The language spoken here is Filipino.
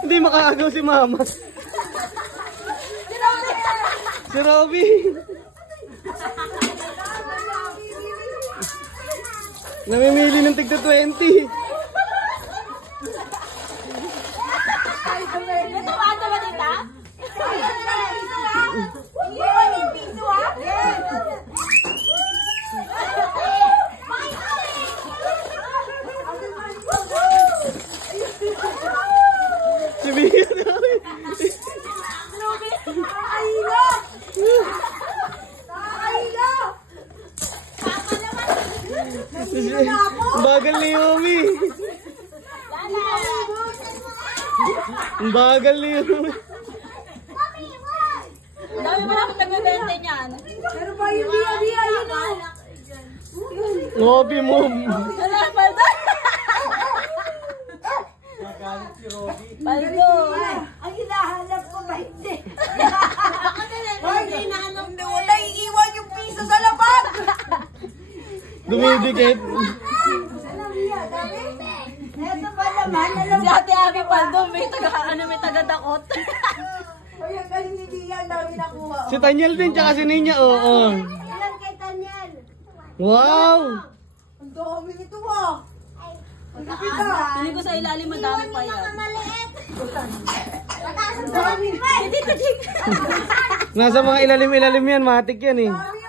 Hindi makakagaw si Mama. Si Robby. Namimili ng tigda 20. Natuwa ba dita? Bagal ni Yomi. Bagal ni Yomi. Dami mo lang nagbebente niyan. Pero ba yung dia yun o? Robby mo. Ano ba ito? Nagalit si Robby. Baldo. Ang hinahanap ko ba hindi? Ako na lang. Hindi hinahanap ko. Wala iiwan yung piso sa labag! Dumidikit. Eto pa naman, alam Si Ate Abby Baldo, may taga-dakot. Ay, ang galing ni Dia, dami nakuha. Si Tanyel din, tsaka si Ninya. Oo. Ilan kay Tanyel? Wow. Ang dami nito ah. Hindi ko sa ilalim madami pa yan. Ang dami pa. Nasa mga ilalim-ilalim yan, matik yan eh. Dami